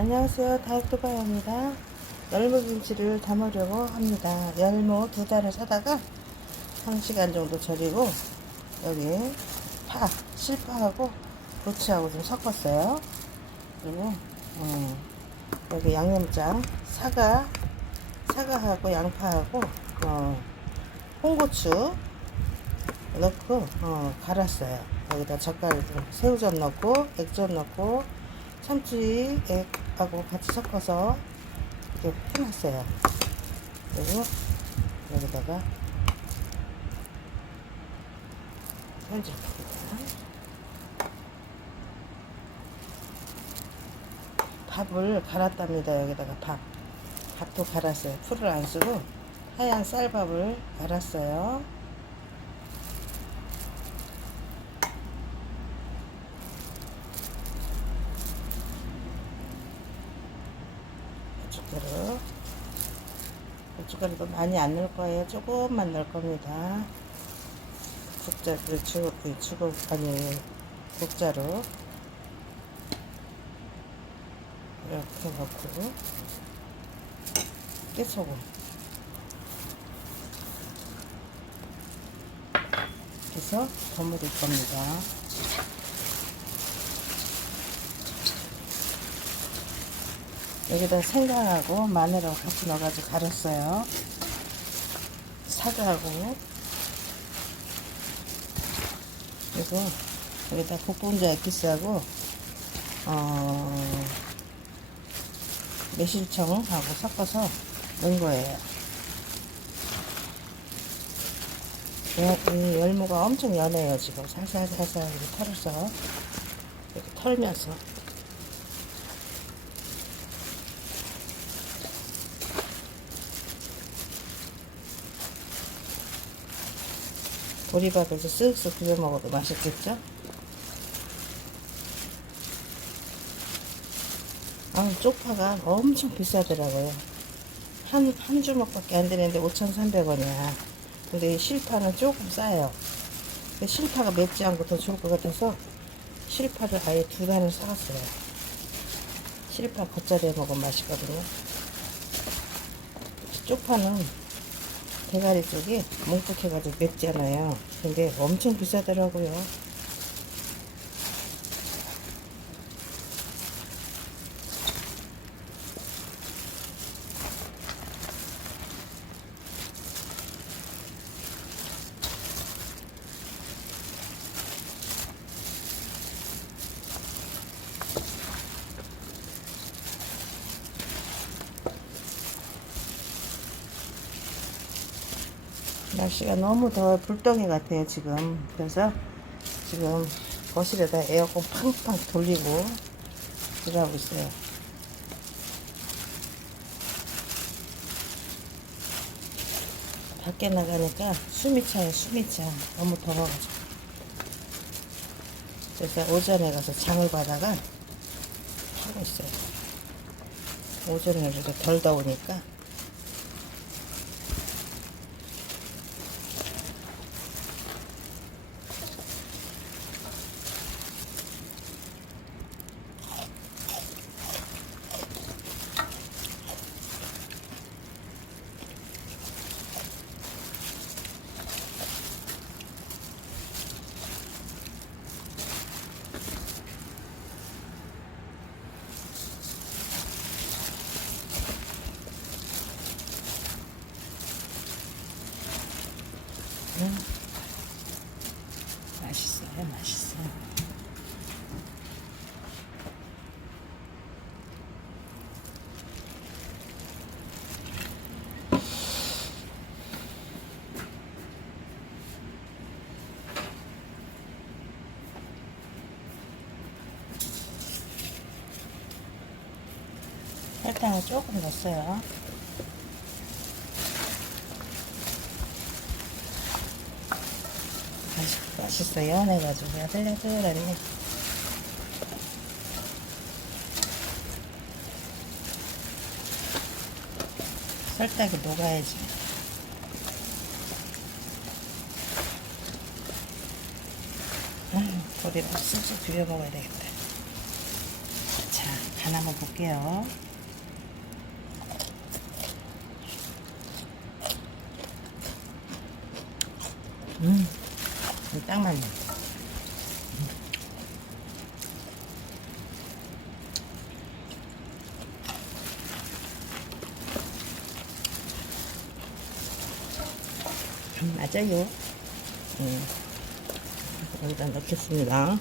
안녕하세요. 다육도바입니다. 열무 김치를 담으려고 합니다. 열무 두 달을 사다가 한 시간 정도 절이고 여기 파, 실파하고 고추하고 좀 섞었어요. 그리고 어, 여기 양념장, 사과, 사과하고 양파하고 어, 홍고추 넣고 어, 갈았어요. 여기다 젓갈 좀 새우젓 넣고 액젓 넣고 참치 액 하고 같이 섞어서 이렇게 해놨어요. 그리고 여기다가 얹어줍니다. 밥을 갈았답니다. 여기다가 밥. 밥도 갈았어요. 풀을 안 쓰고 하얀 쌀밥을 갈았어요. 고춧가루. 고춧가루도 많이 안 넣을 거예요. 조금만 넣을 겁니다. 국자 그 주, 그 주걱 아니 국자로. 이렇게 넣고 깨소금. 그래서 버무릴 겁니다 여기다 생강하고 마늘하고 같이 넣어가지고 갈았어요. 사과하고 그리고 여기다 복분자 에피스하고 어, 매실청하고 섞어서 넣은 거예요. 이 열무가 엄청 연해요 지금 살살살살 이렇게 털어서 이렇게 털면서 보리밥에서 쓱쓱 비벼 먹어도 맛있겠죠? 아, 쪽파가 엄청 비싸더라고요. 한, 한 주먹밖에 안 되는데 5,300원이야. 근데 이 실파는 조금 싸요. 근데 실파가 맵지 않고 더 좋을 것 같아서 실파를 아예 두 단을 사갔어요. 실파 겉절이에 먹으면 맛있거든요. 쪽파는 대가리 쪽이 뭉툭해가지고 맵잖아요. 근데 엄청 비싸더라고요. 날씨가 너무 더워 불덩이 같아요 지금. 그래서 지금 거실에다 에어컨 팡팡 돌리고 일하고 있어요. 밖에 나가니까 숨이 차요 숨이 차. 너무 더워가지고. 그래서 오전에 가서 장을 받아가 하고 있어요. 오전에 이렇게 덜 더우니까 음. 맛있어요, 맛있어요. 설탕을 조금 넣었어요. 맛있, 맛있어요. 연해가지고 야들야들하네. 설탕이 녹아야지. 아유, 머리를 쓱쓱 비벼 먹어야 되겠다. 자, 간 한번 볼게요. 음, 딱 맞네. 음, 맞아요. 음, 여기다 넣겠습니다.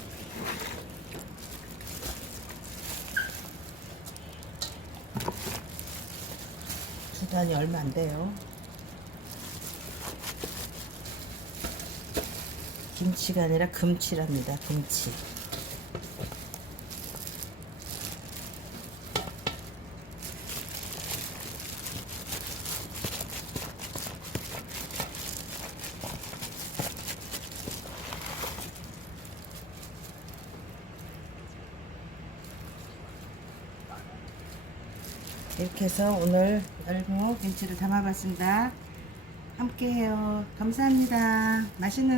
두 단이 얼마 안 돼요. 김치가 아니라 금치랍니다. 금치. 이렇게 해서 오늘 열무 김치를 담아봤습니다. 함께해요. 감사합니다. 맛있는